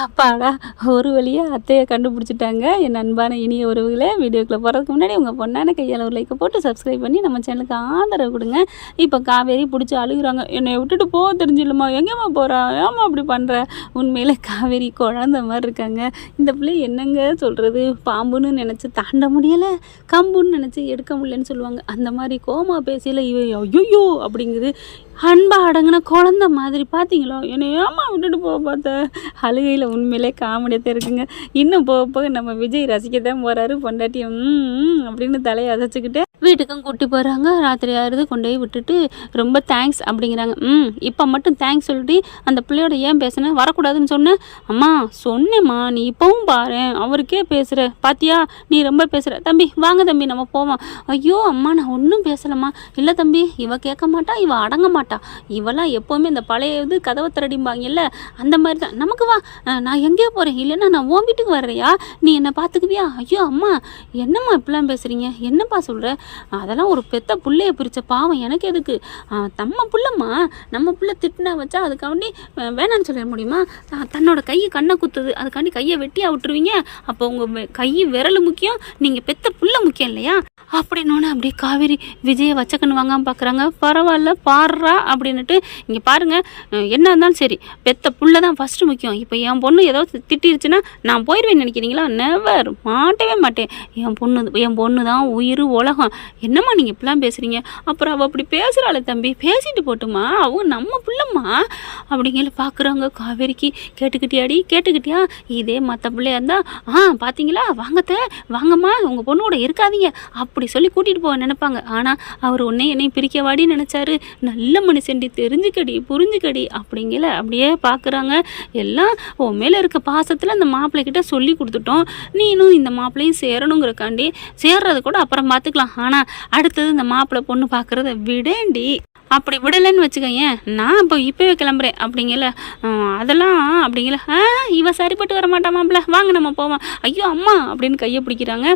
அப்பாடா! ஒரு வழியா அத்தைய கண்டுபிடிச்சுட்டாங்க. என் அன்பான இனிய உறவுகளே, வீடியோக்குள்ள போறதுக்கு முன்னாடி உங்க பொண்ணான கையால ஒரு லைக்க போட்டு சப்ஸ்கிரைப் பண்ணி நம்ம சேனலுக்கு ஆதரவு குடுங்க. இப்ப காவேரி புடிச்சு அழுகுறாங்க. "என்னைய விட்டுட்டு போ தெரிஞ்சில்லம்மா, எங்கேம்மா போற? ஏம்மா இப்படி பண்ற?" உண்மையிலே காவேரி குழந்த மாரி இருக்காங்க. இந்த பிள்ளை என்னங்க சொல்றது? பாம்புன்னு நெனச்சு தாண்ட முடியல, கம்புன்னு நெனச்சு எடுக்க முடியலன்னு சொல்லுவாங்க. அந்த மாரி கோவமா பேசையில இவ "ஐய்யய்யோ!" அப்படிங்குது. அன்பா அடங்குன குழந்த மாதிரி. பார்த்தீங்களா? "என்னைய ஏம்மா விட்டுட்டு போக பார்த்த?" அழுகையில் உண்மையிலே காமெடியாக தான் இருக்குங்க. இன்னும் போக போக நம்ம விஜய் ரசிக்கத்தான் போகிறாரு. பொண்டாட்டியை அப்படின்னு தலையை அசைச்சிக்கிட்டு வீட்டுக்கும் கூட்டி போகிறாங்க. ராத்திரி ஆறுது கொண்டு போய் விட்டுட்டு ரொம்ப தேங்க்ஸ் அப்படிங்கிறாங்க. இப்போ மட்டும் தேங்க்ஸ் சொல்லிட்டு அந்த பிள்ளையோட ஏன் பேசுனேன், வரக்கூடாதுன்னு சொன்னேன். அம்மா சொன்னேம்மா, நீ இப்போவும் பாரு அவருக்கே பேசுகிற பாத்தியா, நீ ரொம்ப பேசுகிற. தம்பி வாங்க தம்பி நம்ம போவோம். ஐயோ அம்மா நான் ஒன்றும் பேசலம்மா. இல்லை தம்பி, இவ கேட்க மாட்டா, இவ அடங்க மாட்டா. இவெல்லாம் எப்போவுமே இந்த பழைய இது கதவை திரடிம்பாங்கல்ல, அந்த மாதிரி தான். நமக்கு வா, நான் எங்கேயோ போகிறேன், இல்லைன்னா நான் உன் வீட்டுக்கு வர்றியா, நீ என்னை பார்த்துக்குவியா? ஐயோ அம்மா என்னம்மா இப்படிலாம் பேசுகிறீங்க, என்னப்பா சொல்கிற? அதெல்லாம் ஒரு பெத்த பிள்ளைய பிரித்த பாவம் எனக்கு எதுக்கு? நம்ம பிள்ளைம்மா, நம்ம பிள்ளை திட்டினா வச்சா அதுக்காண்டி வேணான்னு சொல்ல முடியுமா? தன்னோட கையை கண்ணை குத்துது, அதுக்காண்டி கையை வெட்டியா விட்டுருவீங்க? அப்போ உங்கள் கை விரல் முக்கியம், நீங்கள் பெத்த பிள்ளை முக்கியம் இல்லையா? அப்படின்னோன்னு அப்படியே காவேரி விஜயை வச்சக்கண்ணு வாங்காமல் பார்க்குறாங்க. பரவாயில்ல பாடுறா அப்படின்னுட்டு, இங்கே பாருங்கள், என்ன இருந்தாலும் சரி பெத்த புள்ள தான் ஃபஸ்ட்டு முக்கியம். இப்போ என் பொண்ணு ஏதோ திட்டிருச்சுன்னா நான் போயிடுவேன்னு நினைக்கிறீங்களா? நெவர், மாட்டவே மாட்டேன். என் பொண்ணு தான் உயிர் உலகம். என்னம்மா நீங்கள் இப்படிலாம் பேசுகிறீங்க? அப்புறம் அவள் அப்படி பேசுகிறாளே தம்பி, பேசிட்டு போட்டுமா, அவங்க நம்ம பிள்ளைம்மா அப்படிங்கிற பார்க்குறாங்க. காவேரிக்கு கேட்டுக்கிட்டியா? இதே மற்ற பிள்ளையா இருந்தால் பார்த்தீங்களா, வாங்கம்மா உங்கள் பொண்ணோட இருக்காதீங்க அப்படி சொல்லி கூட்டிகிட்டு போக நினைப்பாங்க. ஆனால் அவர் என்னை பிரிக்க வாடி நினச்சாரு. நல்ல மனுஷன்டி, தெரிஞ்சுக்கடி புரிஞ்சுக்கடி அப்படிங்கிற அப்படியே பார்க்குறாங்க. எல்லாம் உன் மேலே இருக்க பாசத்தில் அந்த மாப்பிள்ளைக்கிட்ட சொல்லி கொடுத்துட்டோம். நீனும் இந்த மாப்பிள்ளையும் சேரணுங்கிறக்காண்டி சேர்றது கூட அப்புறம் பார்த்துக்கலாம். ஆனால் அடுத்தது இந்த மாப்பிள்ளை பொண்ணு பார்க்குறத விடேண்டி. அப்படி விடலைன்னு வச்சுக்கோங்க, நான் இப்போவே கிளம்புறேன் அப்படிங்கல. அதெல்லாம் அப்படிங்கல. இவ சரிப்பட்டு வர மாட்டாமாம்ல, வாங்க நம்ம போவோம். ஐயோ அம்மா அப்படின்னு கையை பிடிக்கிறாங்க.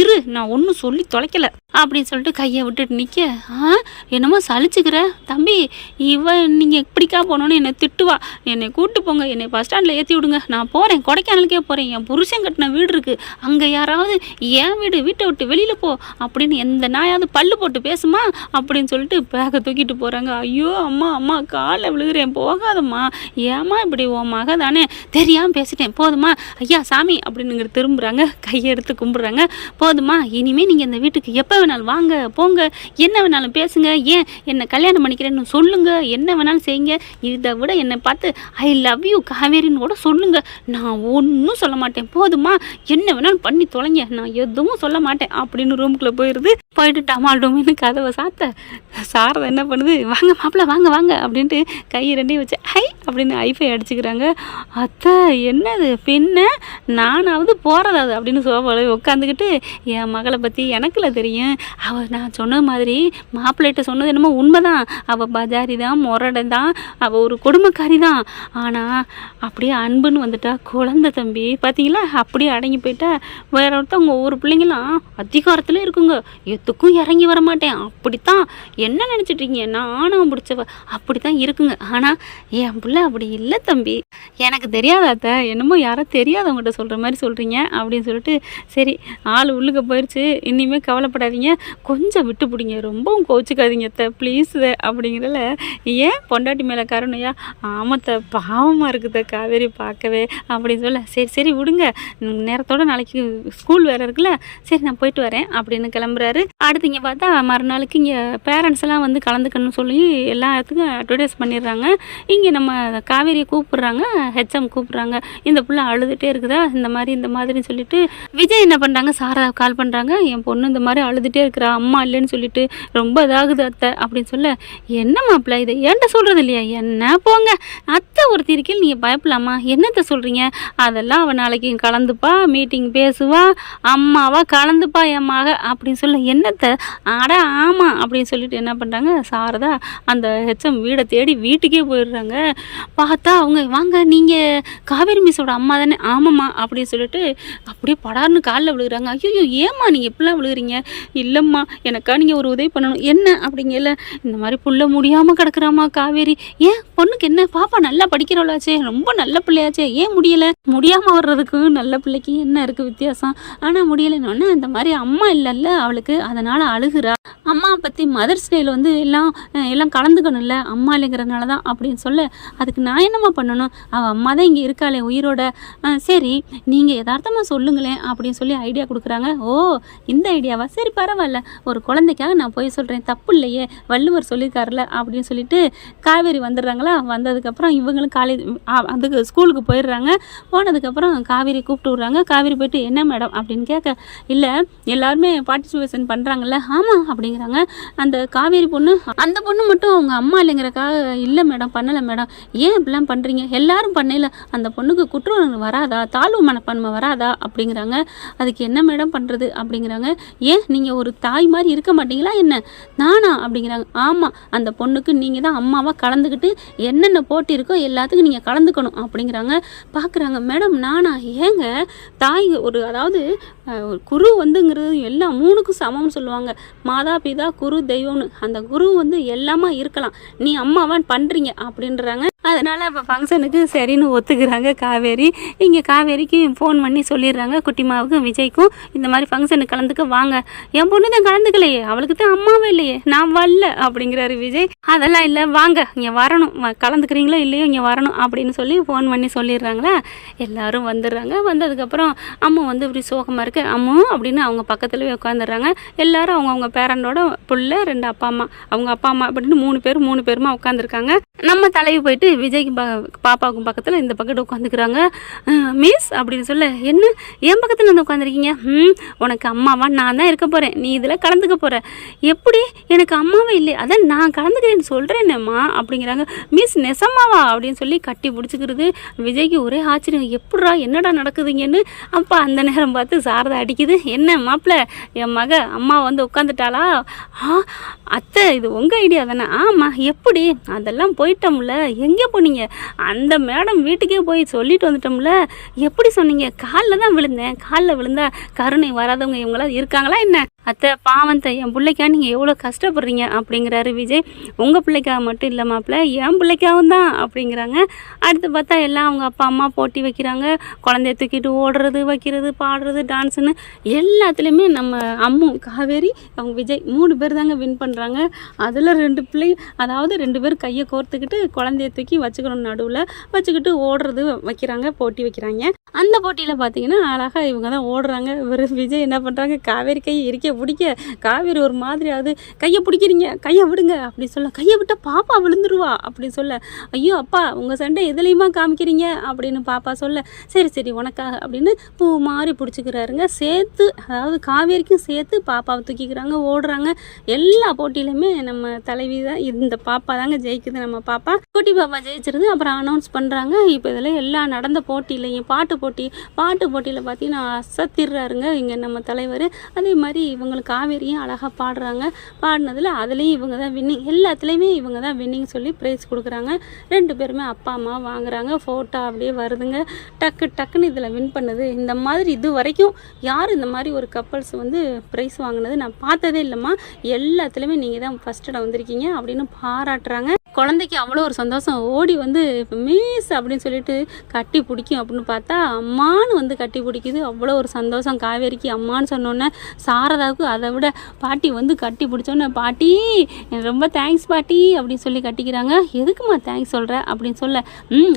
இரு, நான் ஒன்றும் சொல்லி தொலைக்கலை அப்படின்னு சொல்லிட்டு கையை விட்டுட்டு நிற்க, என்னமோ சலிச்சுக்கிற தம்பி, நீங்கள் இப்படிக்கா போனோன்னு என்னை திட்டுவா. என்னை கூப்பிட்டு போங்க, என்னை பஸ் ஸ்டாண்டில் ஏற்றி விடுங்க, நான் போகிறேன், கொடைக்கானலுக்கே போகிறேன். என் புருஷன் கட்டின வீடு இருக்குது, அங்கே யாராவது என் வீட்டை விட்டு வெளியில் போ அப்படின்னு எந்த நாயாவது பல்லு போட்டு பேசுமா அப்படின்னு சொல்லிட்டு பேக தூக்கிட்டு போகிறாங்க. ஐயோ அம்மா காலை விழுகிறேன், போகாதம்மா, ஏம்மா இப்படி உன் மக தானே, தெரியாமல் பேசிட்டேன், போதுமா ஐயா சாமி அப்படின்னு திரும்புகிறாங்க. கையை எடுத்து கும்பிட்றாங்க. போதுமா, இனிமேல் நீங்கள் இந்த வீட்டுக்கு எப்போ வேணாலும் வாங்க போங்க, என்ன வேணாலும் பேசுங்க, ஏன் என்னை கல்யாணம் பண்ணிக்கிறேன்னு சொல்லுங்க, என்ன வேணாலும் செய்யுங்க, இதை விட என்னை பார்த்து ஐ லவ் யூ காவேரின்னு கூட சொல்லுங்க, நான் ஒன்றும் சொல்ல மாட்டேன், போதுமா, என்ன வேணாலும் பண்ணி தொலைங்க, நான் எதுவும் சொல்ல மாட்டேன் அப்படின்னு ரூமுக்குள்ளே போயிட்டு டமால் டோமின்னு கதவை சாரதை என்ன பண்ணுது, வாங்க மாப்பிள்ள வாங்க அப்படின்ட்டு கை ரெண்டையும் வச்சு அப்படின்னு ஐஃபை அடிச்சுக்கிறாங்க. அத்தை என்னது பின்ன, நானாவது போகிறதாவது அப்படின்னு சோஃபாவில் உட்காந்துக்கிட்டு என் மகளை பற்றி எனக்குல தெரியும். நான் சொன்ன மாதிரி மாப்பிள்ளைகிட்ட சொன்னது என்னமோ உண்மைதான். அவள் பஜாரி தான், முரடை தான், அவள் ஒரு கொடுமைக்காரி தான். ஆனால் அப்படியே அன்புன்னு வந்துட்டா குழந்தை தம்பி, பார்த்தீங்களா, அப்படியே அடங்கி போயிட்டா. வேற ஒருத்தவங்க ஒவ்வொரு பிள்ளைங்களாம் அதிகாரத்தில் இருக்குங்க, எதுக்கும் இறங்கி வர மாட்டேன், அப்படித்தான் என்ன நினச்சிட்ருக்கீங்க, நான் ஆணவம் பிடிச்சவ, அப்படி தான் இருக்குங்க. ஆனால் என் பிள்ளை அப்படி இல்லை தம்பி, எனக்கு தெரியாதாத்த, என்னமோ யாரோ தெரியாதவங்ககிட்ட சொல்கிற மாதிரி சொல்கிறீங்க அப்படின்னு சொல்லிட்டு, சரி ஆள் உள்ளுக்க போயிடுச்சு, இனிமேல் கவலைப்படாதீங்க, கொஞ்சம் விட்டு பிடிங்க, ரொம்பவும் கோச்சிக்காதீங்க அத்தை ப்ளீஸ் அப்படிங்கிறல. ஏன் பொண்டாட்டி மேலே கருணையா? ஆமாத்த, பாவமாக இருக்குத காவேரி பார்க்கவே அப்படின்னு சொல்ல, சரி விடுங்க, நேரத்தோடு நாளைக்கு ஸ்கூல் வேறு இருக்குல்ல, சரி நான் போயிட்டு வரேன் அப்படின்னு கிளம்புறாரு. அடுத்து இங்கே பார்த்தா மறுநாளுக்கு இங்கே பேரண்ட்ஸ் எல்லாம் வந்து கலந்துக்கணும்னு சொல்லி எல்லா இடத்துக்கும் அட்வர்டைஸ் பண்ணிடுறாங்க. இங்கே நம்ம காவேரியை கூப்பிட்றாங்க, ஹெச்எம் கூப்பிட்றாங்க. இந்த பிள்ளை அழுதுகிட்டே இருக்குதா, இந்த மாதிரின்னு சொல்லிட்டு விஜய் என்ன பண்ணுறாங்க, சாரா கால் பண்ணுறாங்க. என் பொண்ணு இந்த மாதிரி அழுதுகிட்டே இருக்கிறா, அம்மா இல்லைன்னு சொல்லிட்டு ரொம்ப இதாகுது அத்தை அப்படின்னு சொல்ல, என்ன மாப்பிள்ள இதை ஏன்ட்ட சொல்கிறது இல்லையா? என்ன போங்க அத்தை ஒருத்தி இருக்கையில் நீங்கள் பயப்படலாமா, என்னத்தை சொல்கிறீங்க? அதெல்லாம் அவன் நாளைக்கு கலந்துப்பா, மீட்டிங் பேசுவா, அம்மாவா கலந்துப்பா என் மக அப்படின்னு சொல்ல, என்னத்தை ஆமாம் அப்படின்னு சொல்லிட்டு என்ன பண்ணுறாங்க, சாரதா அந்த ஹெச்எம் வீடை தேடி வீட்டுக்கே போயிடுறாங்க. பார்த்தா அவங்க, வாங்க நீங்கள் காவேரி மிஸ்ஸோட அம்மா தானே? ஆமாம்மா அப்படின்னு சொல்லிட்டு அப்படியே படார்னு காலில் விழுகிறாங்க. ஐயோ ஏம்மா நீங்கள் இப்படிலாம் விழுகிறீங்க, இல்லைம்மா எனக்கா நீங்கள் ஒரு உதவி பண்ணணும். என்ன அப்படிங்கல, இந்த மாதிரி புள்ள முடியாமல் கிடக்குறாமா காவேரி. ஏன் பொண்ணுக்கு என்ன, பாப்பா நல்லா படிக்கிறவளாச்சே, ரொம்ப நல்ல பிள்ளையாச்சே, ஏன் முடியலை? முடியாமல் வர்றதுக்கும் நல்ல பிள்ளைக்கு என்ன இருக்குது வித்தியாசம்? ஆனால் முடியலைன்னு இந்த மாதிரி அம்மா இல்லைல்ல அவளுக்கு, அதனால் அழுகுறா. அம்மா பற்றி மதர்ஸ் டேயில் வந்து எல்லாம் கலந்துக்கணும்ல, அம்மா இல்லைங்கிறதுனால தான் அப்படின்னு சொல்ல, அதுக்கு நான் என்னம்மா பண்ணணும்? அவள் அம்மா தான் இங்கே இருக்காளே உயிரோட. சரி நீங்கள் யதார்த்தமாக சொல்லுங்களேன் அப்படின்னு சொல்லி ஐடியா கொடுக்குறாங்க. ஓ இந்த ஐடியாவா, சரி பரவாயில்ல, ஒரு குழந்தைக்காக நான் போய் சொல்கிறேன், தப்பு இல்லையே, வள்ளுவர் சொல்லியிருக்காருல அப்படின்னு சொல்லிட்டு காவேரி வந்துடுறாங்களா. வந்ததுக்கப்புறம் இவங்களும் காலேஜ் அதுக்கு ஸ்கூலுக்கு போயிடுறாங்க. போனதுக்கப்புறம் காவேரி கூப்பிட்டு விட்றாங்க. காவேரி போய்ட்டு என்ன மேடம் அப்படின்னு கேட்க, இல்லை எல்லாருமே பார்ட்டிசிபேஷன் பண்ணுறாங்கல்ல. ஆமாம் அப்படிங்கிறாங்க. அந்த காவேரி பொண்ணு, அந்த பொண்ணு மட்டும் அவங்க அம்மா இல்லைங்கிறக்காக இல்லை மேடம் பண்ணலை மேடம், ஏன் இப்படிலாம் பண்ணுறீங்க, எல்லாரும் பண்ணல, அந்த பொண்ணுக்கு குற்ற உணர்வு வராதா, தாழ்வு மனப்பான்மை வராதா அப்படிங்கிறாங்க. அதுக்கு என்ன மேடம் பண்ணுறது அப்படிங்கிறாங்க. ஏன் நீங்கள் ஒரு தாய் மாதிரி இருக்க மாட்டீங்களா என்ன? நானா அப்படிங்கிறாங்க. ஆமாம், அந்த பொண்ணுக்கு நீங்கள் தான் அம்மாவாக கலந்துக்கிட்டு என்னென்ன போட்டி இருக்கோ எல்லாத்துக்கும் நீங்கள் கலந்துக்கணும் அப்படிங்கிறாங்க. பார்க்குறாங்க, மேடம் நானா? ஏங்க தாய் ஒரு, அதாவது குரு வந்துங்கிறது எல்லாம் மூணுக்கும் சமம்னு சொல்லுவாங்க. மாதா பிதா குரு தெய்வம்னு. அந்த குரு வந்து எல்லாமா இருக்கலாம், நீ அம்மாவான் பண்ணுறீங்க அப்படின்றாங்க. அதனால் இப்போ ஃபங்க்ஷனுக்கு சரின்னு ஒத்துக்கிறாங்க காவேரி. இங்கே காவேரிக்கு ஃபோன் பண்ணி சொல்லிடுறாங்க, குட்டிமாவுக்கும் விஜய்க்கும் இந்த மாதிரி ஃபங்க்ஷனுக்கு கலந்துக்க வாங்க. என் பொண்ணு தான் கலந்துக்கலையே, அவளுக்கு தான் அம்மாவே இல்லையே, நான் வரல அப்படிங்கிறாரு விஜய். அதெல்லாம் இல்லை, வாங்க இங்கே வரணும், கலந்துக்கிறீங்களோ இல்லையோ இங்கே வரணும் அப்படின்னு சொல்லி ஃபோன் பண்ணி சொல்லிடுறாங்களா. எல்லாரும் வந்துடுறாங்க. வந்ததுக்கப்புறம் அம்மா வந்து இப்படி சோகமாக இருக்கு அம்மா அப்படின்னு அவங்க பக்கத்துலேயே உட்காந்துடுறாங்க. எல்லாரும் அவங்கவுங்க பேரண்டோட புள்ள, 2 அப்பா அம்மா, அவங்க அப்பா அம்மா அப்படின்னு 3 பேருமா உட்காந்துருக்காங்க. நம்ம தலைவி போயிட்டு விஜய்க்கு பாப்பாவுக்கும் பக்கத்தில் இந்த பக்கத்து உட்காந்துக்கிறாங்க. மிஸ் அப்படின்னு சொல்ல, என்ன என் பக்கத்தில் வந்து உட்காந்துருக்கீங்க? உனக்கு அம்மாவா நான் தான் இருக்க போகிறேன், நீ இதில் கலந்துக்க போகிற. எப்படி எனக்கு அம்மாவே இல்லை, அதான் நான் கலந்துக்கிறேன்னு சொல்கிறேன்னேம்மா அப்படிங்கிறாங்க. மிஸ் நெசமாவா அப்படின்னு சொல்லி கட்டி பிடிச்சிக்கிறது. விஜய்க்கு ஒரே ஆச்சரியம், எப்படா என்னடா நடக்குதுங்கன்னு. அப்போ அந்த நேரம் பார்த்து சாரதா அடிக்குது. என்ன மாப்பிள்ள, என் மக அம்மா வந்து உட்காந்துட்டாளா? அத்தை இது உங்கள் ஐடியா தானே? ஆமாம், எப்படி? அதெல்லாம் போயிட்டோம்ல, எங்கே போனீங்க? அந்த மேடம் வீட்டுக்கே போய் சொல்லிட்டு வந்துட்டோம்ல. எப்படி சொன்னீங்க? காலில் தான் விழுந்தேன், காலில் விழுந்தா கருணை வராதவங்க இவங்களாம் இருக்காங்களா என்ன? அத்தை பாவத்தை, என் பிள்ளைக்காக நீங்கள் எவ்வளோ கஷ்டப்படுறீங்க அப்படிங்கிறாரு விஜய். உங்கள் பிள்ளைக்காக மட்டும் இல்லை மாப்பிள்ள, என் பிள்ளைக்காகவும் தான் அப்படிங்கிறாங்க. அடுத்து பார்த்தா எல்லாம் அவங்க அப்பா அம்மா போட்டி வைக்கிறாங்க. குழந்தைய தூக்கிட்டு ஓடுறது, வைக்கிறது, பாடுறது, டான்ஸுன்னு எல்லாத்துலேயுமே நம்ம அம்மு, காவேரி, அவங்க விஜய் 3 பேர் தாங்க வின் பண்ணுறாங்க. அதில் 2 பிள்ளை, அதாவது 2 பேர் கையை கோர்த்துக்கிட்டு குழந்தைய தூக்கி வச்சுக்கணும், நடுவில் வச்சுக்கிட்டு ஓடுறது வைக்கிறாங்க, போட்டி வைக்கிறாங்க. அந்த போட்டியில் பார்த்தீங்கன்னா அழகாக இவங்க தான் ஓடுறாங்க. இவர் விஜய் என்ன பண்ணுறாங்க, காவேரி கையை இருக்க பிடிக்க, காவேரி ஒரு மாதிரி ஆகுது. கையை பிடிக்கிறீங்க, கையை விடுங்க அப்படி சொல்ல, கையை விட்டால் பாப்பா விழுந்துருவா அப்படி சொல்ல, ஐயோ அப்பா உங்கள் சண்டை எதுலேயுமா காமிக்கிறீங்க அப்படின்னு பாப்பா சொல்ல, சரி சரி உனக்காக அப்படின்னு பூ மாதிரி பிடிச்சிக்கிறாருங்க. சேர்த்து, அதாவது காவேரிக்கும் சேர்த்து பாப்பாவை தூக்கிக்கிறாங்க, ஓடுறாங்க. எல்லா போட்டியிலுமே நம்ம தலைவி தான், இந்த பாப்பா தாங்க ஜெயிக்குது. நம்ம பாப்பா, குட்டி பாப்பா ஜெயிச்சிருது. அப்புறம் அனௌன்ஸ் பண்ணுறாங்க. இப்போ இதில் எல்லாம் நடந்த போட்டியிலையும் பாட்டு போட்டியில் பார்த்தீங்கன்னா அசத்திடுறாருங்க இங்கே நம்ம தலைவர். அதே மாதிரி இவங்களுக்கு காவேரியும் அழகாக பாடுறாங்க. பாடினதில் அதுலேயும் இவங்க தான் வின்னிங், எல்லாத்துலேயுமே இவங்க தான் வின்னிங் சொல்லி ப்ரைஸ் கொடுக்குறாங்க. 2 பேருமே அப்பா அம்மா வாங்குறாங்க. ஃபோட்டோ அப்படியே வருதுங்க. டக்குன்னு இதில் வின் பண்ணுது. இந்த மாதிரி இது வரைக்கும் யார் இந்த மாதிரி ஒரு கப்பல்ஸ் வந்து ப்ரைஸ் வாங்கினது நான் பார்த்ததே இல்லைம்மா, எல்லாத்துலேயுமே நீங்கள் தான் ஃபஸ்ட் இடம் வந்திருக்கீங்க அப்படின்னு பாராட்டுறாங்க. குழந்தைக்கு அவ்வளோ ஒரு சந்தோஷம். ஓடி வந்து மிஸ் அப்படின்னு சொல்லிட்டு கட்டி பிடிக்கும் அப்படின்னு பார்த்தா அம்மானு வந்து கட்டி பிடிக்குது. அவ்வளோ ஒரு சந்தோஷம் காவேரிக்கு. அம்மானு சொன்னோன்னே சாரதாவுக்கு அதை விட பாட்டி வந்து கட்டி பிடிச்சோன்னே, பாட்டி ரொம்ப தேங்க்ஸ் பாட்டி அப்படின்னு சொல்லி கட்டிக்கிறாங்க. எதுக்குமா தேங்க்ஸ் சொல்கிற அப்படின்னு சொல்ல,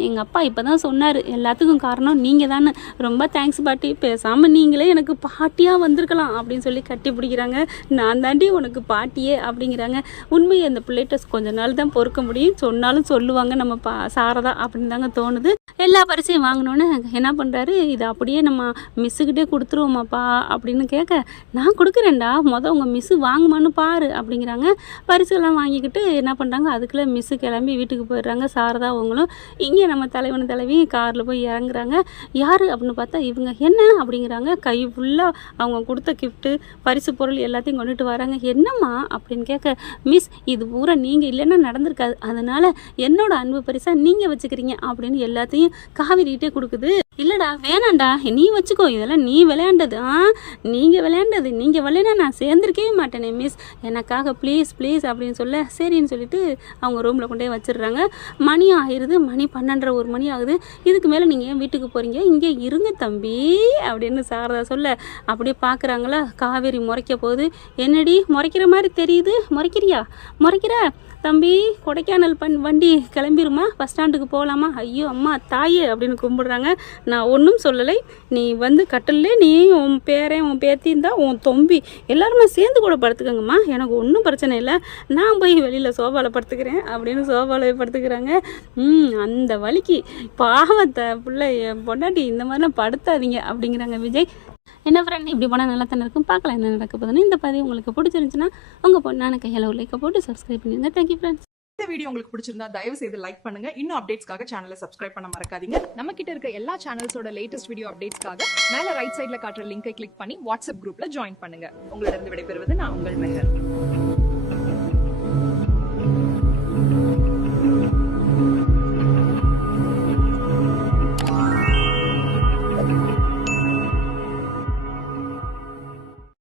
எங்கள் அப்பா இப்போ தான் சொன்னார், எல்லாத்துக்கும் காரணம் நீங்கள் தானே, ரொம்ப தேங்க்ஸ் பாட்டி, பேசாமல் நீங்களே எனக்கு பாட்டியாக வந்திருக்கலாம் அப்படின்னு சொல்லி கட்டி பிடிக்கிறாங்க. நான் தாண்டி உனக்கு பாட்டியே அப்படிங்கிறாங்க. உண்மையை அந்த பிள்ளைகிட்ட கொஞ்ச நாள் தான் பொறுக்க முடியும், சொன்னாலும் சொல்லுவாங்க நம்ம சாரதா அப்படின்னு தாங்க தோணுது. எல்லா பரிசையும் வாங்கினோன்னே என்ன பண்ணுறாரு, இதை அப்படியே நம்ம மிஸ்ஸுக்கிட்டே கொடுத்துருவோமாப்பா அப்படின்னு கேட்க, நான் கொடுக்குறேன்டா, உங்கள் மிஸ்ஸு வாங்குமான்னு பாரு அப்படிங்கிறாங்க. பரிசுலாம் வாங்கிக்கிட்டு என்ன பண்ணுறாங்க, அதுக்குள்ளே மிஸ்ஸு கிளம்பி வீட்டுக்கு போயிடுறாங்க. சாரதா அவங்களும் இங்கே நம்ம தலைவி காரில் போய் இறங்குறாங்க. யார் அப்படின்னு பார்த்தா இவங்க. என்ன அப்படிங்கிறாங்க. கை ஃபுல்லாக அவங்க கொடுத்த கிஃப்ட்டு, பரிசு பொருள் எல்லாத்தையும் கொண்டுட்டு வராங்க. என்னம்மா அப்படின்னு கேட்க, மிஸ் இது பூரா நீங்கள் இல்லைன்னா நடந்திருக்காது, அதனால் என்னோட அன்பு பரிசாக நீங்கள் வச்சுக்கிறீங்க அப்படின்னு எல்லாத்தையும் காவேரிகிட்டே கொடுக்குது. இல்லைடா வேணாண்டா, நீ வச்சுக்கோ, இதெல்லாம் நீ விளையாண்டது. நீங்கள் விளையாண்டது, நீங்கள் விளையாண்டா நான் சேர்ந்துருக்கவே மாட்டேனே மிஸ், எனக்காக ப்ளீஸ் ப்ளீஸ் அப்படின்னு சொல்ல சரின்னு சொல்லிட்டு அவங்க ரூமில் கொண்டே வச்சிடுறாங்க. மணி ஆயிடுது, மணி 12:30 1 மணி ஆகுது. இதுக்கு மேலே நீங்கள் ஏன் வீட்டுக்கு போகிறீங்க, இங்கே இருங்க தம்பி அப்படின்னு சாரதா சொல்ல அப்படியே பார்க்குறாங்களா காவேரி முறைக்க போகுது. என்னடி முறைக்கிற மாதிரி தெரியுது, முறைக்கிறியா, முறைக்கிற தம்பி, கொடைக்கானல் வண்டி கிளம்பிருமா, பஸ் ஸ்டாண்டுக்கு போகலாமா, ஐயோ அம்மா தாயே அப்படின்னு கும்பிடுறாங்க. நான் ஒன்றும் சொல்லலை, நீ வந்து கட்டல்லே நீ உன் பேரன் உன் பேத்தியும் தான் உன் தொம்பி எல்லாருமே சேர்ந்து கூட படுத்துக்கோங்கம்மா, எனக்கு ஒன்றும் பிரச்சனை இல்லை, நான் போய் வெளியில் சோபாவில் படுத்துக்கிறேன் அப்படின்னு சோபாவில் படுத்துக்கிறாங்க. அந்த வலிக்கு பாவத்தை பிள்ளை பொண்டாட்டி இந்த மாதிரிலாம் படுத்தாதீங்க அப்படிங்கிறாங்க விஜய். என்ன ஃப்ரெண்ட், இப்படி போனால் நல்லா தானே இருக்கும், பார்க்கலாம் என்ன நடக்க போகுதுன்னு. இந்த பதிவு உங்களுக்கு பிடிச்சிருந்துச்சுன்னா உங்கள் பொண்ணான கையில் ஒரு லைக்கை போட்டு சப்ஸ்கிரைப் பண்ணிடுங்க. Thank you friends. இந்த வீடியோ உங்களுக்கு பிடிச்சிருந்தா தயவு செய்து லைக் பண்ணுங்க. இன்னும் அப்டேட்ஸ்க்காக சேனலை சப்ஸ்கிரைப் பண்ண மறக்காதீங்க. நம்ம கிட்ட இருக்க எல்லா சேனல்ஸோட லேட்டஸ்ட் வீடியோ அப்டேட்ஸ்க்காக மேல ரைட் சைடுல காட்டுற லிங்கை கிளிக் பண்ணி வாட்ஸ்அப் குரூப்ல ஜாயின் பண்ணுங்க. உங்களிடம் விடைபெறுவது நான் உங்கள் மெஹர்.